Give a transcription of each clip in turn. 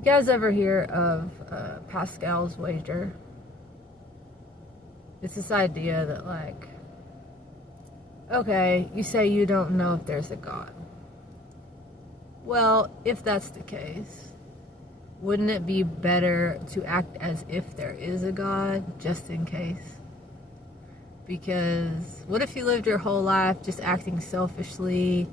You guys ever hear of Pascal's wager? It's this idea that, like, okay, you say you don't know if there's a God. Well, if that's the case, wouldn't it be better to act as if there is a God, just in case? Because what if you lived your whole life just acting selfishly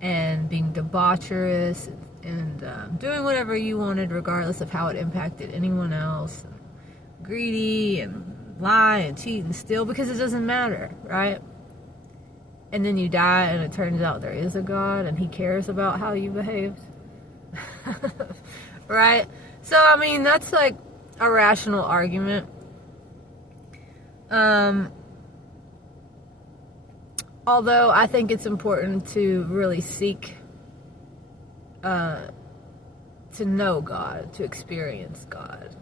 and being debaucherous and doing whatever you wanted regardless of how it impacted anyone else, and greedy and lie and cheat and steal because it doesn't matter, right? And then you die and it turns out there is a God and he cares about how you behaved. Right? So, I mean, that's like a rational argument. Although I think it's important to really seek to know God, to experience God.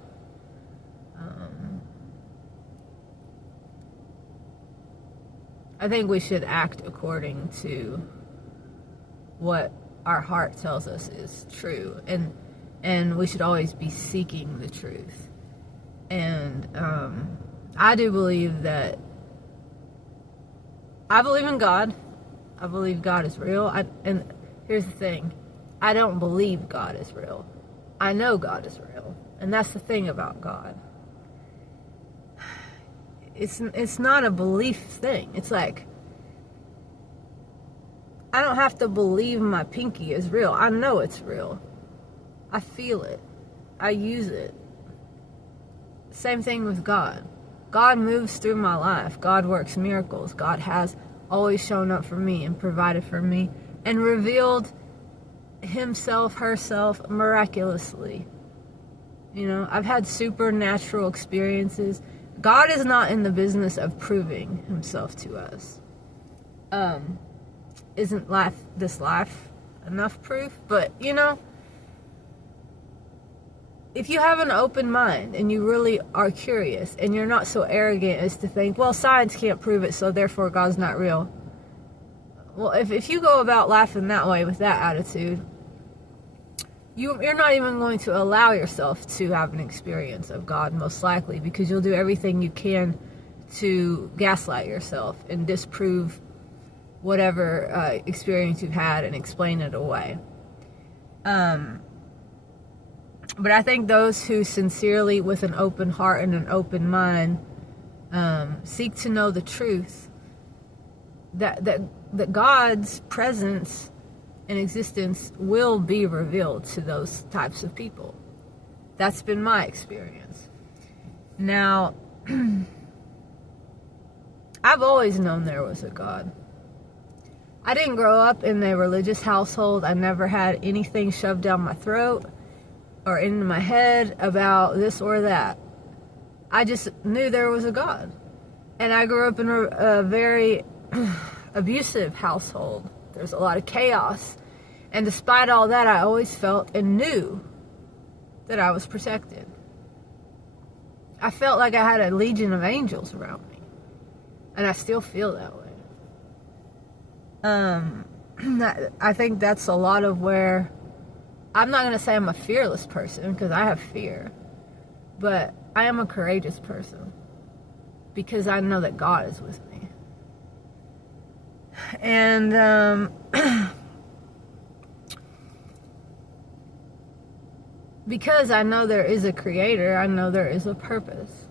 I think we should act according to what our heart tells us is true, and we should always be seeking the truth. And I do believe that I believe in God. I believe God is real. And here's the thing. I don't believe God is real. I know God is real. And that's the thing about God. It's not a belief thing. It's like, I don't have to believe my pinky is real. I know it's real. I feel it. I use it. Same thing with God. God moves through my life. God works miracles. God has always shown up for me and provided for me and revealed himself, herself miraculously. You know, I've had supernatural experiences. God is not in the business of proving himself to us. Isn't this life enough proof? But, you know, if you have an open mind and you really are curious and you're not so arrogant as to think, well, science can't prove it, so therefore God's not real. Well, if you go about life in that way with that attitude, you're not even going to allow yourself to have an experience of God, most likely, because you'll do everything you can to gaslight yourself and disprove whatever experience you've had and explain it away. But I think those who sincerely, with an open heart and an open mind, seek to know the truth, that God's presence and existence will be revealed to those types of people. That's been my experience. Now, I've always known there was a God. I didn't grow up in a religious household. I never had anything shoved down my throat or into my head about this or that. I just knew there was a God. And I grew up in a very abusive household. There's a lot of chaos. And despite all that, I always felt and knew that I was protected. I felt like I had a legion of angels around me. And I still feel that way. I think that's a lot of where, I'm not going to say I'm a fearless person, because I have fear. But I am a courageous person, because I know that God is with me. And because I know there is a creator, I know there is a purpose.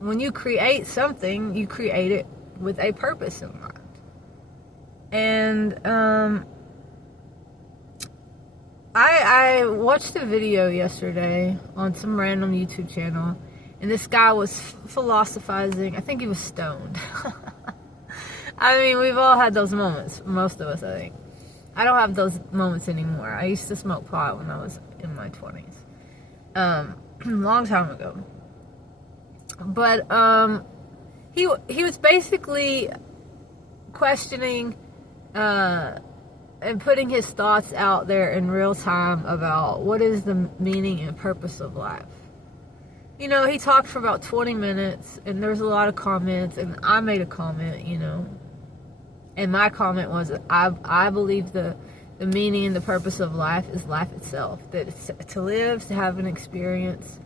When you create something, you create it with a purpose in mind. And I watched a video yesterday on some random YouTube channel, and this guy was philosophizing. I think he was stoned. I mean, we've all had those moments, most of us, I think. I don't have those moments anymore. I used to smoke pot when I was in my 20s. Long time ago. But he was basically questioning and putting his thoughts out there in real time about what is the meaning and purpose of life. You know, he talked for about 20 minutes, and there was a lot of comments, and I made a comment, you know. And my comment was, I believe the the meaning and the purpose of life is life itself. That it's to live, to have an experience,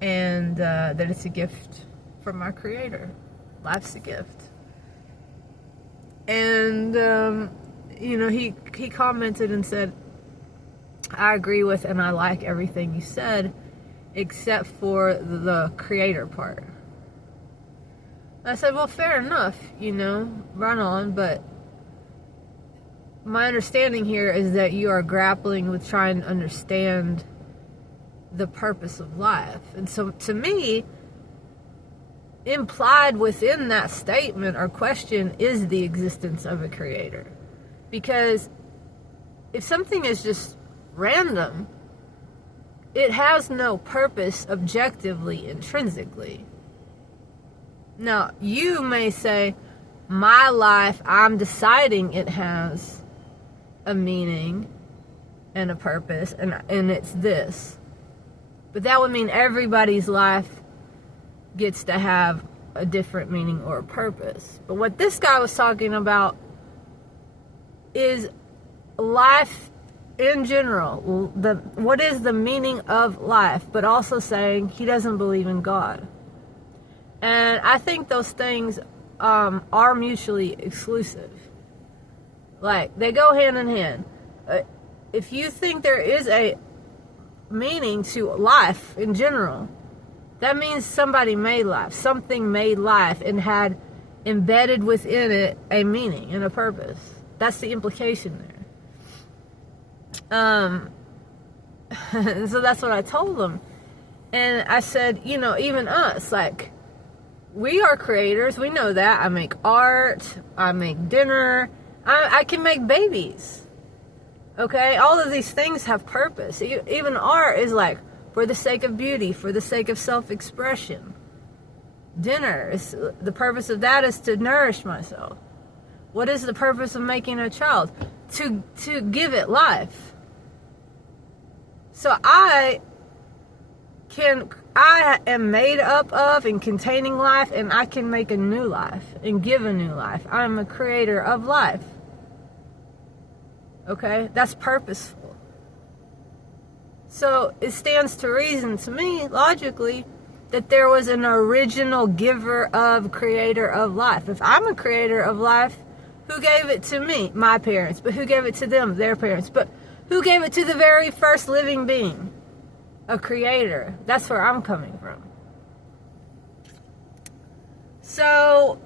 and that it's a gift from our Creator. Life's a gift. And, he commented and said, I agree with and I like everything you said, except for the Creator part. I said, well, fair enough, run on, but my understanding here is that you are grappling with trying to understand the purpose of life. And so to me, implied within that statement or question is the existence of a Creator. Because if something is just random, it has no purpose objectively, intrinsically. Now, you may say, my life, I'm deciding it has a meaning and a purpose, and it's this. But that would mean everybody's life gets to have a different meaning or a purpose. But what this guy was talking about is life in general. What is the meaning of life? But also saying he doesn't believe in God. And I think those things are mutually exclusive. Like, they go hand in hand. If you think there is a meaning to life in general, that means somebody made life. Something made life and had embedded within it a meaning and a purpose. That's the implication there. And so that's what I told them. And I said, even us, like, we are creators. We know that. I make art. I make dinner. I can make babies. Okay? All of these things have purpose. Even art is like for the sake of beauty, for the sake of self-expression. Dinner, the purpose of that is to nourish myself. What is the purpose of making a child? To give it life. So I am made up of and containing life, and I can make a new life and give a new life. I'm a creator of life. Okay? That's purposeful. So it stands to reason to me, logically, that there was an original giver of creator of life. If I'm a creator of life, who gave it to me? My parents. But who gave it to them? Their parents. But who gave it to the very first living being? A creator. That's where I'm coming from. So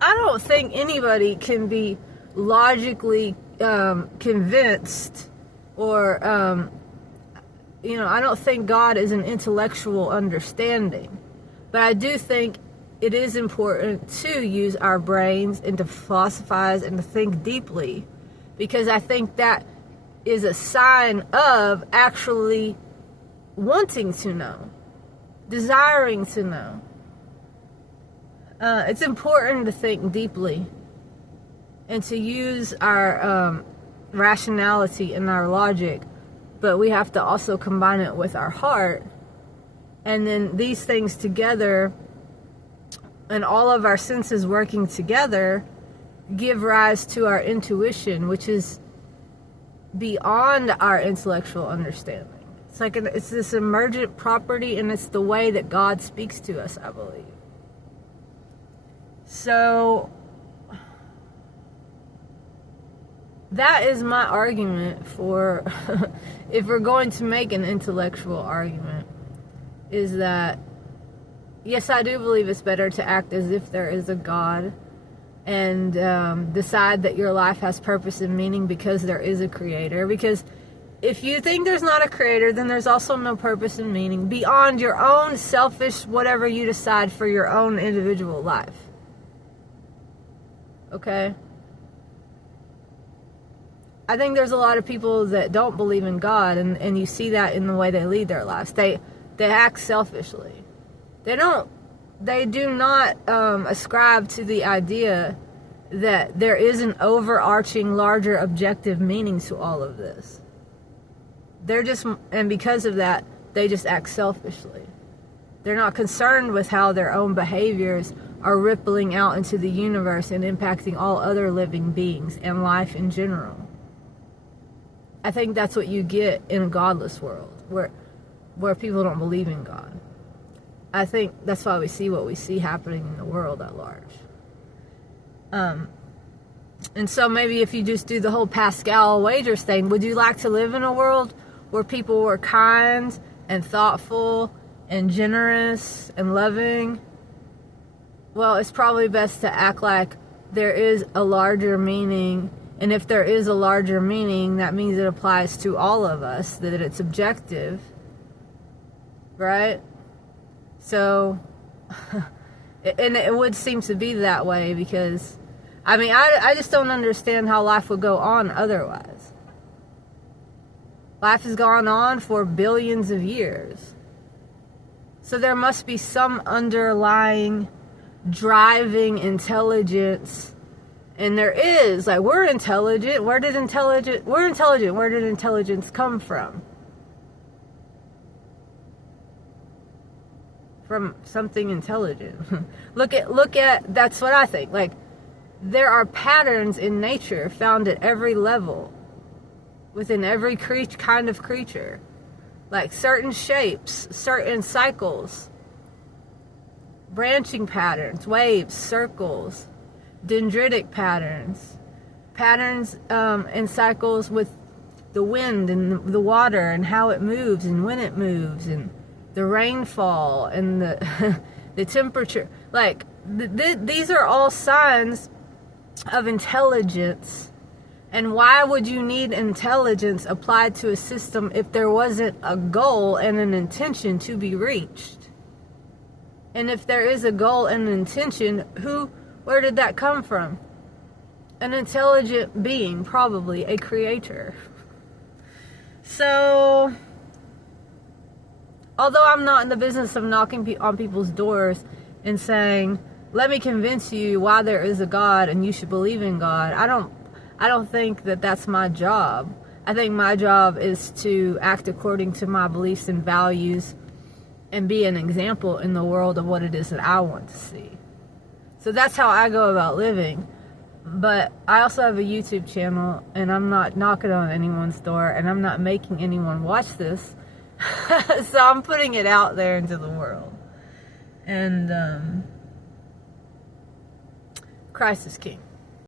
I don't think anybody can be logically convinced, or I don't think God is an intellectual understanding. But I do think it is important to use our brains and to philosophize and to think deeply, because I think that is a sign of actually wanting to know, desiring to know. It's important to think deeply and to use our rationality and our logic, but we have to also combine it with our heart. And then these things together and all of our senses working together give rise to our intuition, which is beyond our intellectual understanding. It's like it's this emergent property, and it's the way that God speaks to us, I believe. So that is my argument for, if we're going to make an intellectual argument, is that, yes, I do believe it's better to act as if there is a God and decide that your life has purpose and meaning because there is a creator. Because if you think there's not a creator, then there's also no purpose and meaning beyond your own selfish whatever you decide for your own individual life. Okay? I think there's a lot of people that don't believe in God, and you see that in the way they lead their lives. They act selfishly. They do not ascribe to the idea that there is an overarching, larger, objective meaning to all of this. And because of that, they just act selfishly. They're not concerned with how their own behaviors are rippling out into the universe and impacting all other living beings and life in general. I think that's what you get in a godless world, where people don't believe in God. I think that's why we see what we see happening in the world at large. And so maybe if you just do the whole Pascal wagers thing, would you like to live in a world where people were kind and thoughtful and generous and loving? Well, it's probably best to act like there is a larger meaning. And if there is a larger meaning, that means it applies to all of us, that it's objective, right? So, and it would seem to be that way because, I mean, I just don't understand how life would go on otherwise. Life has gone on for billions of years. So there must be some underlying driving intelligence. And there is, like, we're intelligent. We're intelligent. Where did intelligence come from? From something intelligent. Look at, that's what I think. Like, there are patterns in nature found at every level, within every kind of creature. Like certain shapes, certain cycles, branching patterns, waves, circles, dendritic patterns and cycles with the wind and the water and how it moves and when it moves and the rainfall and the the temperature. Like these are all signs of intelligence. And why would you need intelligence applied to a system if there wasn't a goal and an intention to be reached? And if there is a goal and an intention, where did that come from? An intelligent being, probably a creator. So, although I'm not in the business of knocking on people's doors and saying, let me convince you why there is a God and you should believe in God, I don't think that that's my job. I think my job is to act according to my beliefs and values and be an example in the world of what it is that I want to see. So that's how I go about living. But I also have a YouTube channel, and I'm not knocking on anyone's door, and I'm not making anyone watch this. So I'm putting it out there into the world. And Christ is King.